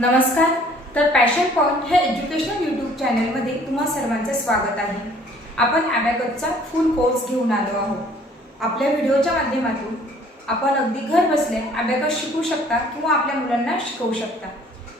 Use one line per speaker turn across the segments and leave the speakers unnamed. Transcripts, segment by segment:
नमस्कार. तर passion point ह्या एज्युकेशनल यूट्यूब चॅनलमध्ये तुम्हा सर्वांचे स्वागत आहे. आपण ॲबॅकसचा फुल कोर्स घेऊन आलो आहोत. आपल्या व्हिडिओच्या माध्यमातून आपण अगदी घर बसल्या ॲबॅकस शिकू शकता किंवा आपल्या मुलांना शिकवू शकता.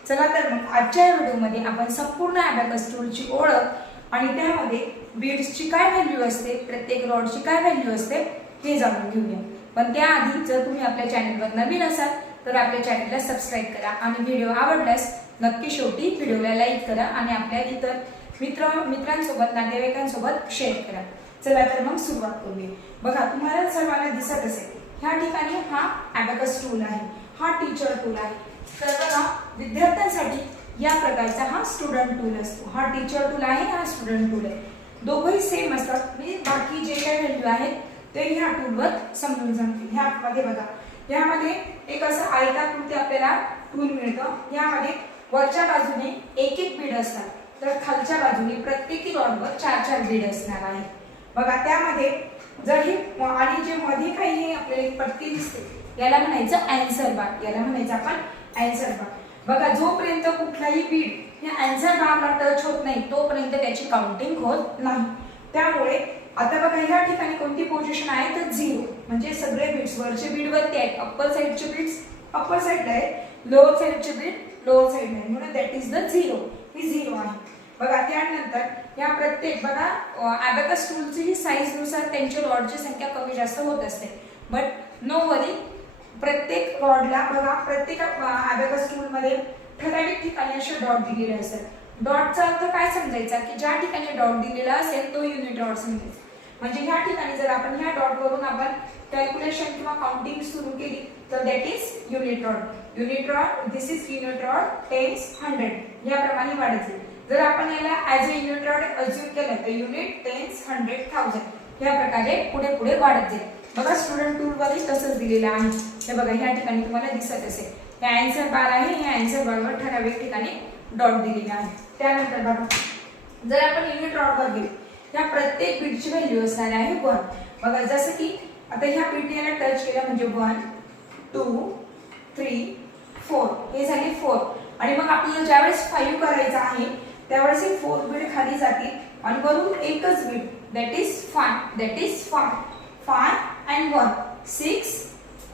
चला तर मग आजच्या या व्हिडिओमध्ये आपण संपूर्ण ॲबॅकस टूलची ओळख आणि त्यामध्ये बीड्सची काय व्हॅल्यू असते प्रत्येक रॉडची काय व्हॅल्यू असते हे जाणून घेऊया. पण त्याआधी जर तुम्ही आपल्या चॅनलवर नवीन असाल तर आपल्या चॅनलला सबस्क्राईब करा. आणि व्हिडिओ आवडल्यास नक्की शेवटी व्हिडिओला लाईक करा आणि आपल्या इतर मित्र मित्रांसोबत नातेवाईकांसोबत शेअर करा. चला तर मग सुरुवात करूया. बघा तुम्हाला सर्वांना दिसत असेल ह्या ठिकाणी हा ॲबॅकस टूल आहे. हा टीचर टूल आहे. तर बघा विद्यार्थ्यांसाठी या प्रकारचा हा स्टुडंट टूल असतो. हा टीचर टूल आहे हा स्टुडंट टूल आहे. दोघंही सेम असतात. म्हणजे बाकी जे काही व्हॅल्यू आहेत ते ह्या टूलवर समजून सांगतील ह्यामध्ये बघा. यामध्ये एक असं आयताकृती आपल्याला टूल मिळतं. यामध्ये वरच्या बाजूने एक एक बीड असतात. तर खालच्या बाजूने प्रत्येकी रॉडवर चार चार बीड असणार आहे. बघा त्यामध्ये जर ही आणि जे मध्ये काही हे आपल्याला एक पट्टी दिसते याला म्हणायचं अँसर बाग याला म्हणायचं आपण अँसर बाग बघा जोपर्यंत कुठलाही बीड या अँसर बागला टच होत नाही तोपर्यंत त्याची काउंटिंग होत नाही. त्यामुळे आता बघा ह्या ठिकाणी कोणती पोझिशन आहे? तर झिरो म्हणजे सगळे बिट्स वरचे बीड वरती आहेत. अप्पर साईडचे बिट्स अप्पर साईडला आहेत. लोअर साईडचे बीट लोअर साईडला आहे म्हणून दॅट इज द झिरो ही झिरो आहे. बघा त्यानंतर या प्रत्येक बघा ॲबॅकस टूलची ही साईजनुसार त्यांच्या रॉडची संख्या कमी जास्त होत असते. बट नो वरी प्रत्येक रॉडला बघा प्रत्येक ॲबॅकस टूलमध्ये ठराविक ठिकाणी असे डॉट दिलेले असतात. डॉटचा अर्थ काय समजायचा? की ज्या ठिकाणी डॉट दिलेला असेल तो युनिट रॉड समजायचा. म्हणजे ह्या ठिकाणी जर आपण ह्या डॉट वरून आपण कॅल्क्युलेशन किंवा काउंटिंग सुरू केली तर that is unit rod unit rod this is unit rod tens hundred याप्रमाणे वाढत जाईल जर आपण याला as a unit rod assume केलं तर युनिट टेन्स हंड्रेड थाउजंड या प्रकारे पुढे पुढे वाढत जाईल. बघा स्टुडंट टूर वरही तसंच दिलेलं आहे. हे बघा ह्या ठिकाणी तुम्हाला दिसत असेल. हे अँसर बार आहे. ह्या अँसर बारवर ठराविक ठिकाणी डॉट दिलेले आहे. त्यानंतर बघा जर आपण युनिट रॉडवर गेलो ह्या प्रत्येक बीटची व्हॅल्यू असणार आहे वन बघा जसं की आता ह्या बीटने याला टच केलं म्हणजे वन टू थ्री फोर हे झाले फोर आणि मग आपल्याला ज्यावेळेस फाईव्ह करायचं आहे त्यावेळेस हे फोर बीट खाली जातील. आणि वरून एकच bead that is five that is five five and one six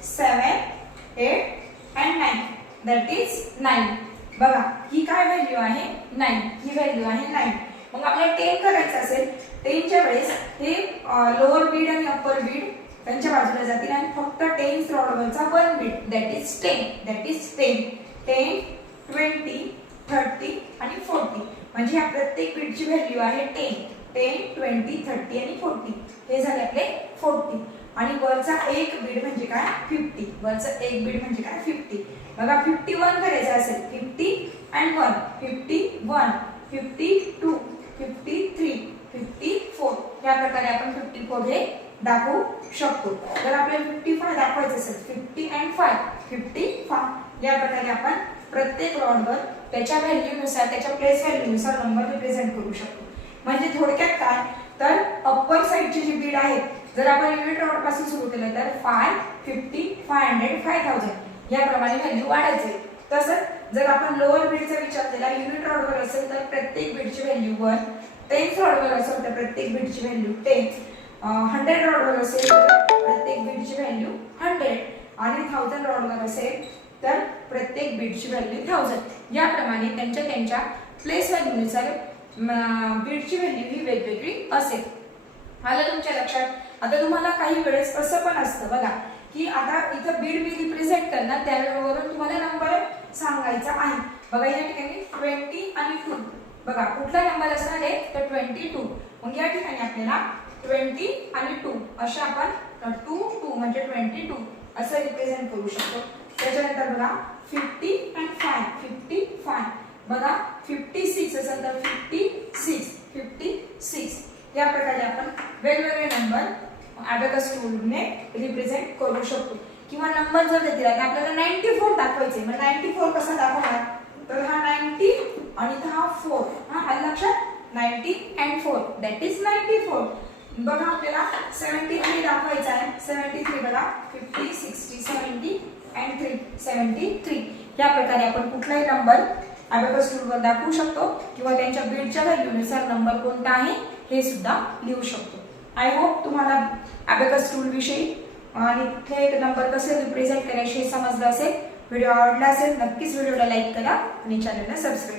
seven eight and nine that is nine बघा ही काय व्हॅल्यू आहे? नाईन ही व्हॅल्यू आहे नाईन मग आपल्याला टेन करायचं असेल टेनच्या वेळेस हे लोअर बीड आणि अप्पर बीड त्यांच्या बाजूला जातील आणि फक्त ten रॉडवरचा one bead that is ten that is ten ten twenty thirty आणि फोर्टी म्हणजे ह्या प्रत्येक बीडची व्हॅल्यू आहे टेन टेन ट्वेंटी थर्टी आणि फोर्टी हे झाले आपले फोर्टी आणि वरचा एक बीड म्हणजे काय? फिफ्टी वरचा एक बीड म्हणजे काय? फिफ्टी बघा फिफ्टी वन करायचं असेल fifty and one fifty one fifty two fifty three fifty four या प्रकारे आपण फिफ्टी फोर हे दाखवू शकतो. जर आपल्याला फिफ्टी फाय दाखवायचं असेल fifty and five fifty five या प्रकारे आपण प्रत्येक रॉडवर त्याच्या व्हॅल्यूनुसार त्याच्या प्लेस व्हॅल्यूनुसार नंबर रिप्रेझेंट करू शकतो. म्हणजे थोडक्यात काय? तर अप्पर साईडचे जे बीड आहेत जर आपण युनिट रॉडपासून सुरू केलं तर five fifty five hundred five thousand याप्रमाणे व्हॅल्यू वाढायचे. तसंच जर आपण लोअर बीडचा विचार केला युनिट रॉडवर असेल तर प्रत्येक बीडची व्हॅल्यू वन टेन्थ रॉडवर असेल तर प्रत्येक बीडची व्हॅल्यू टेन्थ हंड्रेड रॉडवर असेल तर प्रत्येक बीडची व्हॅल्यू हंड्रेड आणि थाउजंड रॉडवर असेल तर प्रत्येक बीडची व्हॅल्यू थाउजंड याप्रमाणे त्यांच्या त्यांच्या प्लेस व्हॅल्यूनुसार बीडची व्हॅल्यू ही वेगवेगळी असेल. आलं तुमच्या लक्षात? आता तुम्हाला काही वेळेस असं पण असतं बघा की आता इथं बीड मी रिप्रेझेंट करणार त्यावरून तुम्हाला नंबर सांगायचा आहे. बघा या ठिकाणी ट्वेंटी आणि टू बघा कुठला नंबर असणार आहे? तर ट्वेंटी टू मग या ठिकाणी आपल्याला ट्वेंटी आणि टू अशा आपण टू टू म्हणजे ट्वेंटी टू असं रिप्रेझेंट करू शकतो. त्याच्यानंतर बघा fifty and five fifty five बघा फिफ्टी सिक्स असेल तर फिफ्टी सिक्स फिफ्टी सिक्स या प्रकारे आपण वेगवेगळे नंबर ॲबॅकस टूलने रिप्रेझेंट करू शकतो. किंवा नंबर जर देतील तर आपल्याला नाईन्टी फोर दाखवायचे मग नाईन्टी फोर कसा दाखवणार? तर हा नाईन्टी आणि हा फोर हा लक्षात? Ninety and four that is ninety four बघा आपल्याला सेवन्टी थ्री दाखवायचा आहे. सेवन्टी थ्री बघा. Fifty sixty seventy and three seventy three या प्रकारे आपण कुठलाही नंबर अबॅकस टूलवर दाखवू शकतो. किंवा त्यांच्या बीटच्या व्हॅल्यूनुसार नंबर कोणता आहे? हे सुद्धा लिहू शकतो. आय होप तुम्हाला अबॅकस टूल विषयी आणि इथे एक नंबर कसे रिप्रेझेंट करायचे हे समजलं असेल व्हिडिओ आवडला असेल नक्कीच व्हिडिओला लाईक करा आणि चॅनलला सबस्क्राईब